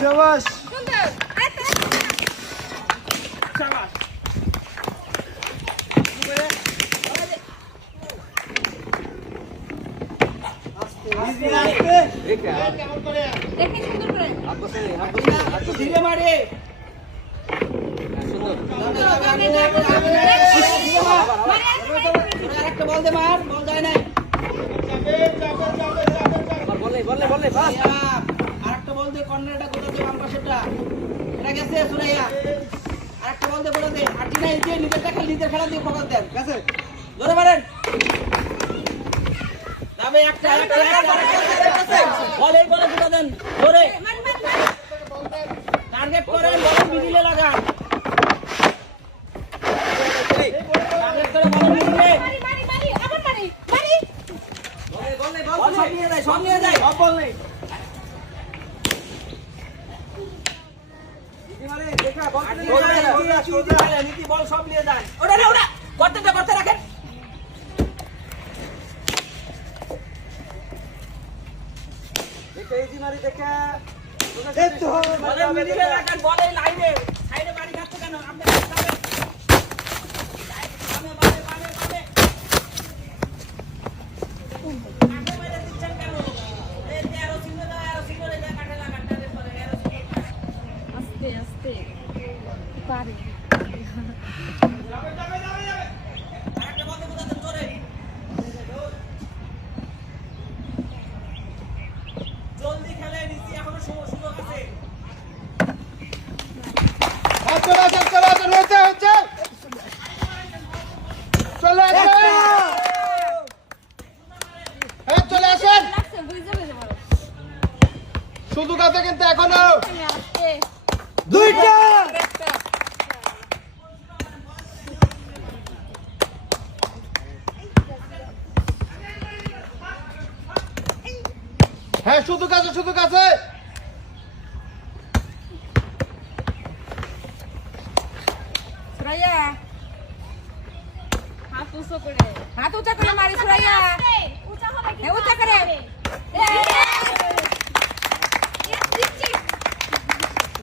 শাবাশ ধীরে মারে আরেকটা বল দে মার বল যায় না আরেকটা বল দে কর্নারটা গোটা দে বাম পাশেটা এটা গেছে সুরাইয়া আরেকটা বল দে গোটা দে আর্জিনা এই যে নিজেরটা খেল নিজের খেলা দিয়ে ফোকাস দেন গেছে ধরে মারেন তবে একটা বল এই বলে গোটা দেন ধরে টার্গেট করেন বল মিডিলে লাগান টার্গেট করে বল মিডিলে মারি আবার মারি বল সব নিয়ে যায় সব বল নেই দেখা বল নীতি বল সব নিয়ে যায় ওটা করতে রাখেন এই মারি দেখা এই তো বল মিডিলে রাখেন বল এই লাইনে সাইডে বাড়ি খাচ্ছে কেন আপনি খাবেন আস্তে পারে জলদি খেলে নিচে এখনো সুযোগ আছে চলে আসেন শুধু কাছে কিন্তু এখনো দুইটা হ্যাঁ শুধু কাছে সুরাইয়া হাত উঁচা করে মারি সুরাইয়া